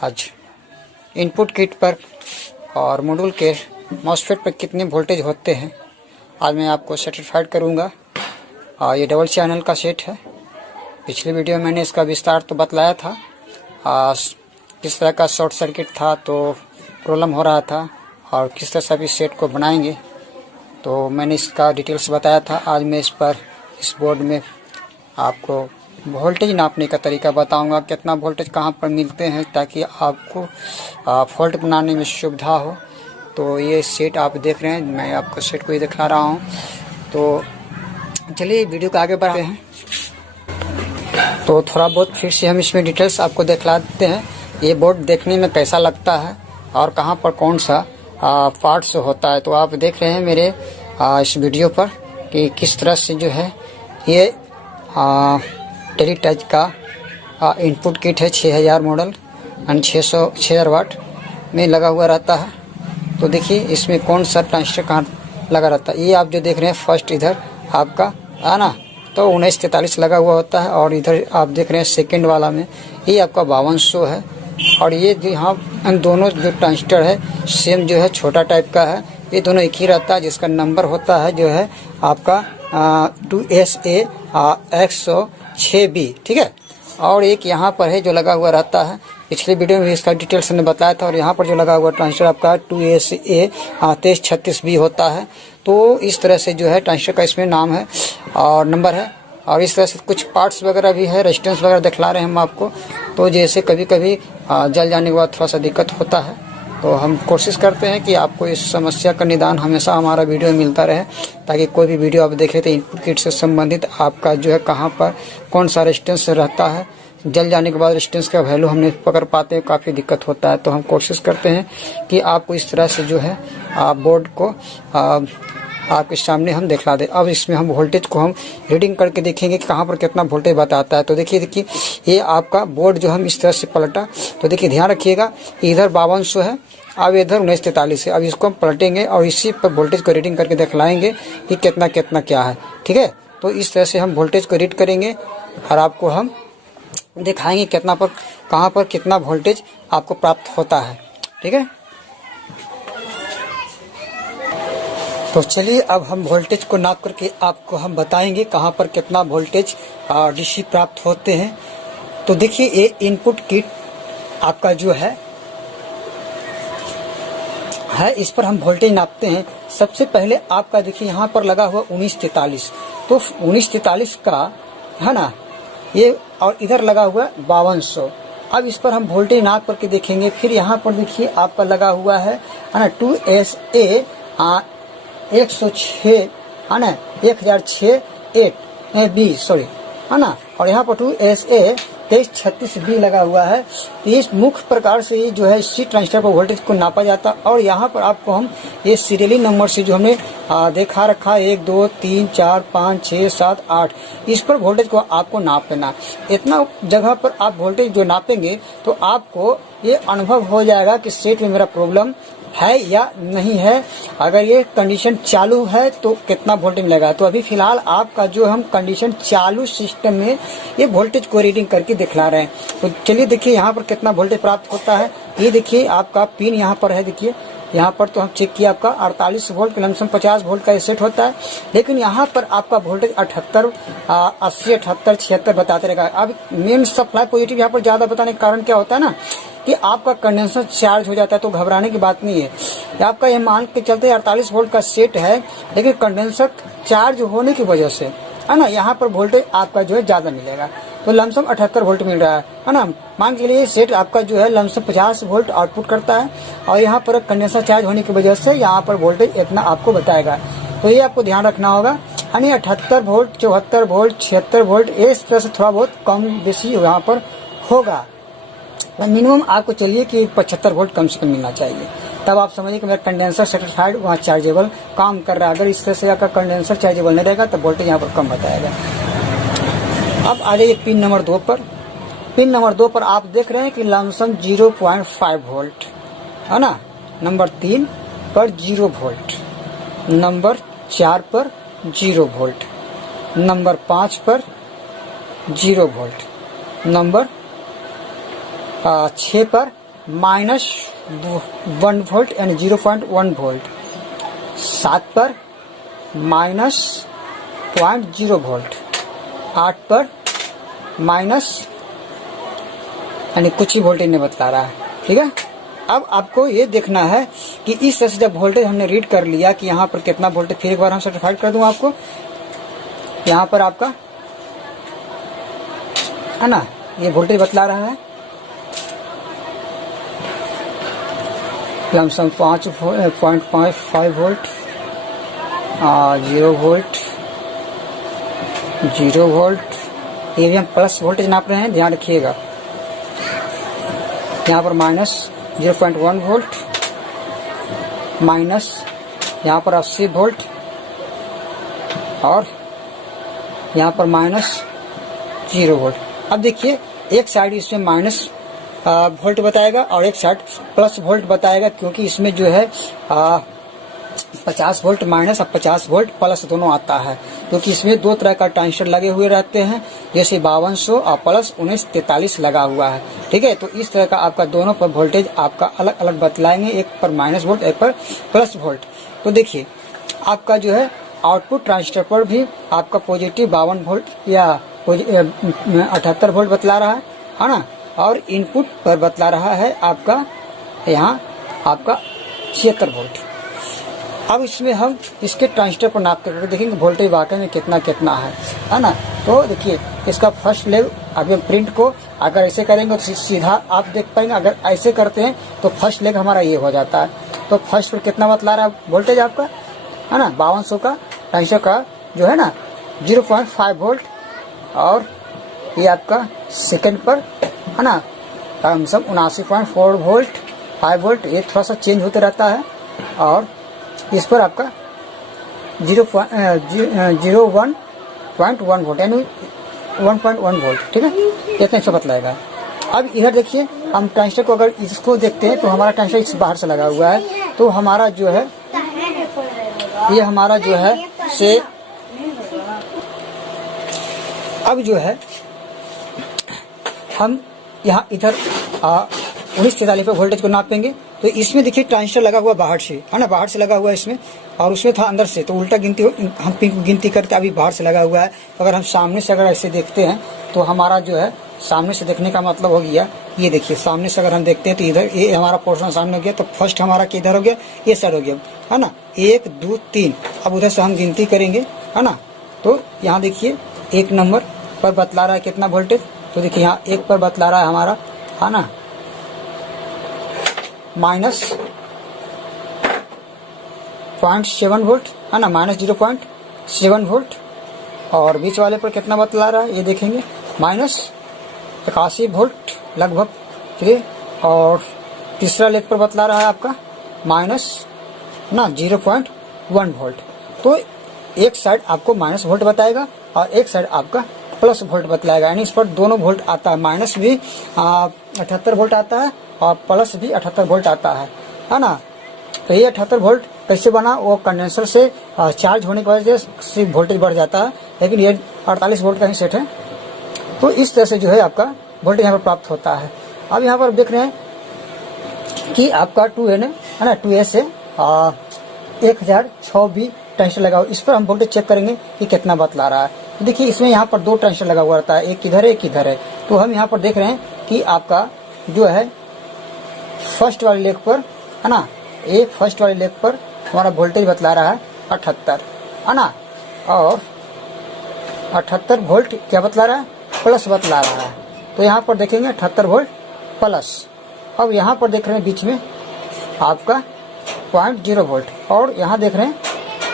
आज input kit पर और मॉड्यूल के मॉसफेट पर कितने वोल्टेज होते हैं आज मैं आपको सर्टिफाइड करूंगा। ये डबल चैनल का सेट है। पिछली वीडियो में मैंने इसका विस्तार तो बतलाया था, किस तरह का शॉर्ट सर्किट था तो प्रॉब्लम हो रहा था और किस तरह से आप इस सेट को बनाएंगे तो मैंने इसका डिटेल्स बताया था। आज मैं इस बोर्ड में आपको वोल्टेज नापने का तरीका बताऊंगा, कितना वोल्टेज कहां पर मिलते हैं ताकि आपको फॉल्ट बनाने में सुविधा हो। तो ये सेट आप देख रहे हैं, मैं आपको सेट को ही दिखा रहा हूं। तो चलिए वीडियो को आगे बढ़ाते हैं। तो थोड़ा बहुत फिर से हम इसमें डिटेल्स आपको दिखला देते हैं। ये बोर्ड देखने में कैसा लगता है और कहां पर कौन सा पार्ट्स होता है। तो आप देख रहे हैं मेरे इस वीडियो पर कि किस तरह से जो है ये टेलीटच का इनपुट किट है। 6000 मॉडल यानी 6000 वाट में लगा हुआ रहता है। तो देखिए इसमें कौन सा ट्रांजिस्टर कहाँ लगा रहता है। ये आप जो देख रहे हैं फर्स्ट इधर आपका है ना, तो 1943 लगा हुआ होता है। और इधर आप देख रहे हैं सेकंड वाला में ये आपका 5200 है। और ये जो यहाँ दोनों जो ट्रांजिस्टर है सेम जो है छोटा टाइप का है। ये दोनों एक ही रहता है, जिसका नंबर होता है जो है आपका 2SA 106B, ठीक है। और एक यहाँ पर है जो लगा हुआ रहता है, पिछले वीडियो में भी इसका डिटेल्स ने बताया था। और यहाँ पर जो लगा हुआ ट्रांजिस्टर आपका 2SA 2336B होता है। तो इस तरह से जो है ट्रांजिस्टर का इसमें नाम है और नंबर है। और इस तरह से कुछ पार्ट्स वगैरह भी है, रेजिस्टेंस वगैरह दिखला रहे हैं हम आपको। तो जैसे कभी कभी जल जाने के बाद थोड़ा सा दिक्कत होता है, तो हम कोशिश करते हैं कि आपको इस समस्या का निदान हमेशा हमारा वीडियो में मिलता रहे, ताकि कोई भी वीडियो आप देखें तो इनपुट किट से संबंधित आपका जो है कहाँ पर कौन सा रेजिस्टेंस रहता है। जल जाने के बाद रेजिस्टेंस का वैल्यू हम नहीं पकड़ पाते हैं, काफ़ी दिक्कत होता है। तो हम कोशिश करते हैं कि आपको इस तरह से जो है बोर्ड को आपके सामने हम दिखला दें। अब इसमें हम वोल्टेज को हम रीडिंग करके देखेंगे कि कहाँ पर कितना वोल्टेज बताता है। तो देखिए ये आपका बोर्ड जो हम इस तरह से पलटा, तो देखिए ध्यान रखिएगा इधर 5200 है, अब इधर 1943 है। अब इसको हम पलटेंगे और इसी पर वोल्टेज को रीडिंग करके दिखलाएंगे कि कितना कितना क्या है, ठीक है। तो इस तरह से हम वोल्टेज को रीड करेंगे और आपको हम दिखाएंगे कितना पर कहाँ पर कितना वोल्टेज आपको प्राप्त होता है, ठीक है। तो चलिए अब हम वोल्टेज को नाप करके आपको हम बताएंगे कहाँ पर कितना वोल्टेज डीसी प्राप्त होते हैं। तो देखिए ये इनपुट किट आपका जो है इस पर हम वोल्टेज नापते हैं। सबसे पहले आपका देखिए यहाँ पर लगा हुआ 1943, तो 1943 का है ना ये, और इधर लगा हुआ 5200। अब इस पर हम वोल्टेज नाप करके देखेंगे। फिर यहाँ पर देखिए आपका लगा हुआ है ना 2SA 106 है ना 1006B सॉरी है ना, और यहाँ पर 2SA 2336B लगा हुआ है। तो इस मुख्य प्रकार से ये जो है इसी ट्रांजिस्टर पर वोल्टेज को नापा जाता। और यहाँ पर आपको हम ये सीरियली नंबर से जो हमने देखा रखा 1 2 3 4 5 6 7 8 इस पर वोल्टेज को आपको नाप लेना। इतना जगह पर आप वोल्टेज जो नापेंगे तो आपको ये अनुभव हो जाएगा कि सेट में मेरा प्रॉब्लम है या नहीं है। अगर ये कंडीशन चालू है तो कितना वोल्टेज मिलेगा। तो अभी फिलहाल आपका जो हम कंडीशन चालू सिस्टम में ये वोल्टेज को रीडिंग करके दिखला रहे हैं। तो चलिए देखिए यहाँ पर कितना वोल्टेज प्राप्त होता है। ये देखिए आपका पिन यहाँ पर है, देखिए यहाँ पर तो हम चेक किया आपका 48 वोल्ट लमसम 50 वोल्ट का सेट होता है। लेकिन यहाँ पर आपका वोल्टेज 78 80 78 76 बताते रहेगा। अब मेन सप्लाई पॉजिटिव यहाँ पर ज्यादा बताने का कारण क्या होता है ना कि आपका कंडेंसर चार्ज हो जाता है। तो घबराने की बात नहीं है। आपका ये मान के चलते 48 वोल्ट का सेट है, लेकिन कंडेंसर चार्ज होने की वजह से है ना यहाँ पर वोल्टेज आपका जो है ज्यादा मिलेगा। तो लमसम 78 वोल्ट मिल रहा है ना। मान के लिए सेट आपका जो है लमसम 50 वोल्ट आउटपुट करता है और यहाँ पर कंडेंसर चार्ज होने की वजह से यहाँ पर वोल्टेज इतना आपको बताएगा। तो ये आपको ध्यान रखना होगा। यानी 78 वोल्ट 74 वोल्ट 76 वोल्ट इस तरह से थोड़ा बहुत कम बेसी यहाँ पर होगा। मिनिमम आपको चाहिए कि 75 वोल्ट कम से कम मिलना चाहिए, तब आप समझिए कि मेरा कंडेंसर सेटिस्फाइड वहाँ चार्जेबल काम कर रहा है। अगर इस तरह से आपका कंडेंसर चार्जेबल नहीं रहेगा तो वोल्टेज यहाँ पर कम बताएगा। अब आ जाइए पिन नंबर 2 पर। पिन नंबर 2 पर आप देख रहे हैं कि लमसम 0.5 वोल्ट है ना। नंबर 3 पर 0 वोल्ट, नंबर 4 पर 0 वोल्ट, नंबर 5 पर 0 वोल्ट, नंबर 6 पर -1 वोल्ट यानी 0.1 वोल्ट, 7 पर -0.0 वोल्ट, 8 पर माइनस यानी कुछ ही वोल्टेज नहीं बतला रहा है। ठीक है, अब आपको ये देखना है कि इस तरह से जब वोल्टेज हमने रीड कर लिया कि यहाँ पर कितना वोल्टेज, फिर एक बार हम सर्टिफाइड कर दूँ आपको। यहाँ पर आपका है ना ये वोल्टेज बतला रहा है लमसम 5.5 वोल्ट, 0 वोल्ट, 0 वोल्ट। ये भी हम प्लस वोल्टेज नाप रहे हैं, ध्यान रखिएगा। यहाँ पर -0.1 वोल्ट, माइनस यहाँ पर 80 वोल्ट, और यहाँ पर -0 वोल्ट। अब देखिए एक साइड इसमें माइनस वोल्ट बताएगा और एक साइड प्लस वोल्ट बताएगा, क्योंकि इसमें जो है 50 वोल्ट माइनस और 50 वोल्ट प्लस दोनों आता है, क्योंकि इसमें दो तरह का ट्रांजिस्टर लगे हुए रहते हैं, जैसे 5200 और प्लस 1943 लगा हुआ है। ठीक है, तो इस तरह का आपका दोनों पर वोल्टेज आपका अलग अलग बतलाएंगे, एक पर माइनस वोल्ट एक पर प्लस वोल्ट। तो देखिए आपका जो है आउटपुट ट्रांजिस्टर पर भी आपका पॉजिटिव 52 वोल्ट या 78 वोल्ट बतला रहा है ना, और इनपुट पर बतला रहा है आपका यहाँ आपका 76 वोल्ट। अब इसमें हम इसके ट्रांजिस्टर पर नाप करके देखेंगे वोल्टेज वाकई में कितना कितना है ना। तो देखिए इसका फर्स्ट लेग अभी हम प्रिंट को अगर ऐसे करेंगे तो सीधा आप देख पाएंगे, अगर ऐसे करते हैं तो फर्स्ट लेग हमारा ये हो जाता है। तो फर्स्ट पर कितना बतला रहा है वोल्टेज आपका है ना, 5200 का ट्रांजिस्टर का जो है ना 0.5 वोल्ट, और ये आपका सेकंड पर है ना सब 79.4 वोल्ट 5 वोल्ट, ये थोड़ा सा चेंज होते रहता है, और इस पर आपका 0.1 वोल्ट यानी 1.1 वोल्ट। ठीक है, इतना से बतलाएगा। अब इधर देखिए हम ट्रांजिस्टर को अगर इसको देखते हैं तो हमारा ट्रांजिस्टर इस बाहर से लगा हुआ है, तो हमारा जो है ये हमारा जो है से अब जो है हम यहाँ इधर 1943 पे वोल्टेज को नापेंगे। तो इसमें देखिए ट्रांजिस्टर लगा हुआ बाहर से है ना, बाहर से लगा हुआ है इसमें, और उसमें था अंदर से, तो उल्टा गिनती हम गिनती करते अभी बाहर से लगा हुआ है। तो अगर हम सामने से अगर ऐसे देखते हैं तो हमारा जो है सामने से देखने का मतलब हो गया, ये देखिए सामने से अगर हम देखते हैं तो इधर ये हमारा पोर्शन सामने हो गया, तो फर्स्ट हमारा किधर हो गया, ये साइड हो गया है ना, 1 2 3। अब उधर से हम गिनती करेंगे है ना, तो यहाँ देखिए 1 नंबर पर बतला रहा है कितना वोल्टेज, तो देखिए यहाँ 1 पर बतला रहा है हमारा है ना -0.7 वोल्ट है ना, -0.7 वोल्ट, और बीच वाले पर कितना बतला रहा है ये देखेंगे -81 वोल्ट लगभग। ठीक है, और तीसरा लेग पर बतला रहा है आपका -0.1 वोल्ट। तो एक साइड आपको माइनस वोल्ट बताएगा और एक साइड आपका प्लस वोल्ट बतलाएगा, यानी इस पर दोनों वोल्ट आता है, माइनस भी 78 वोल्ट आता है और प्लस भी 78 वोल्ट आता है ना। तो ये 78 वोल्ट कैसे बना, वो कंडेंसर से चार्ज होने की वजह से वोल्टेज बढ़ जाता है, लेकिन ये 48 वोल्ट का ही सेट है। तो इस तरह से जो है आपका वोल्टेज यहाँ पर प्राप्त होता है। अब यहाँ पर देख रहे हैं कि आपका 2N है ना, 2S है 1006B ट्रांजिस्टर लगा हुआ, इस पर हम वोल्टेज चेक करेंगे कि कितना बतला रहा है। तो देखिए इसमें यहाँ पर 2 ट्रांजिस्टर लगा हुआ रहता है, एक इधर है एक इधर है। तो हम यहाँ पर देख रहे हैं कि आपका जो है फर्स्ट वाले लेग पर है ना, एक फर्स्ट वाले लेग पर हमारा वोल्टेज बतला रहा है 78 है ना, और 78 वोल्ट क्या बतला रहा है, प्लस बतला रहा है। तो यहाँ पर देखेंगे 78 वोल्ट प्लस। अब यहाँ पर देख रहे हैं बीच में आपका 0.0 वोल्ट, और यहाँ देख रहे हैं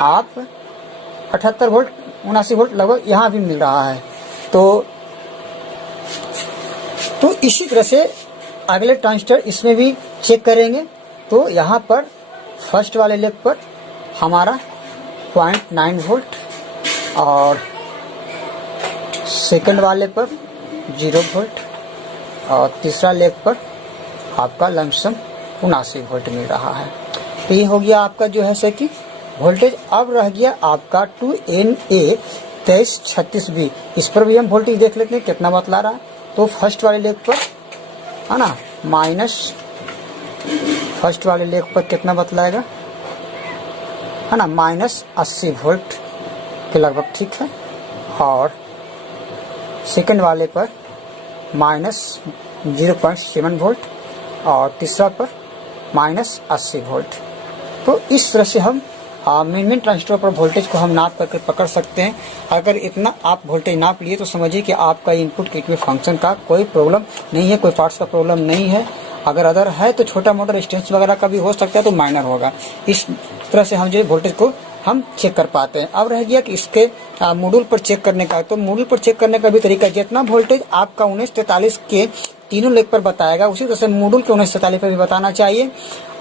आप 78 वोल्ट 79 वोल्ट लगभग यहाँ भी मिल रहा है। तो इसी तरह से अगले ट्रांजिस्टर इसमें भी चेक करेंगे। तो यहाँ पर फर्स्ट वाले लेग पर हमारा 0.9 वोल्ट, और सेकंड वाले पर 0 वोल्ट, और तीसरा लेग पर आपका लमसम 79 वोल्ट मिल रहा है। तो ये हो गया आपका जो है से कि वोल्टेज। अब रह गया आपका 2NA 2336B, इस पर भी हम वोल्टेज देख लेते हैं कितना बतला रहा है। तो फर्स्ट वाले लेग पर है ना फर्स्ट वाले लेग पर कितना बतलाएगा, है ना, -80 वोल्ट के लगभग, ठीक है। और सेकंड वाले पर -0.7 वोल्ट और तीसरा पर -80 वोल्ट। तो इस तरह से हम मेन ट्रांजिस्टर पर वोल्टेज को हम नाप करके पकड़ सकते हैं। अगर इतना आप वोल्टेज नाप लिए तो समझिए कि आपका इनपुट गेटवे फंक्शन का कोई प्रॉब्लम नहीं है, कोई पार्ट्स का प्रॉब्लम नहीं है। अगर अदर है तो छोटा मोटा रेजिस्टेंस वगैरह का भी हो सकता है, तो माइनर होगा। इस तरह से हम जो वोल्टेज को हम चेक कर पाते हैं। अब रह गया कि इसके मॉड्यूल पर चेक करने का, तो मॉड्यूल पर चेक करने का भी तरीका, जितना वोल्टेज आपका 1943 के तीनों लेग पर बताएगा उसी तरह से मॉड्यूल के 1943 पर भी बताना चाहिए।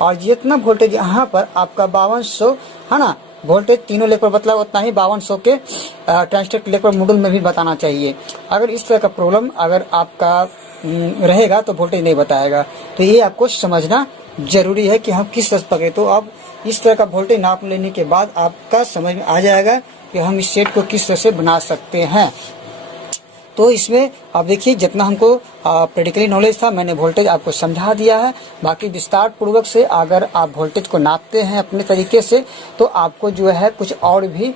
और जितना वोल्टेज यहाँ पर आपका 5200, है ना, वोल्टेज तीनों लेग पर बतला, उतना ही 5200 के ट्रांजिस्टर के लेग पर मॉड्यूल में भी बताना चाहिए। अगर इस तरह का प्रॉब्लम अगर आपका रहेगा तो वोल्टेज नहीं बताएगा। तो ये आपको समझना जरूरी है कि हम किस तरह से पकड़े। तो अब इस तरह का वोल्टेज नाप लेने के बाद आपका समझ में आ जाएगा कि हम इस सेट को किस तरह से बना सकते हैं। तो इसमें अब देखिए, जितना हमको प्रैक्टिकली नॉलेज था मैंने वोल्टेज आपको समझा दिया है। बाकी विस्तार पूर्वक से अगर आप वोल्टेज को नापते हैं अपने तरीके से तो आपको जो है कुछ और भी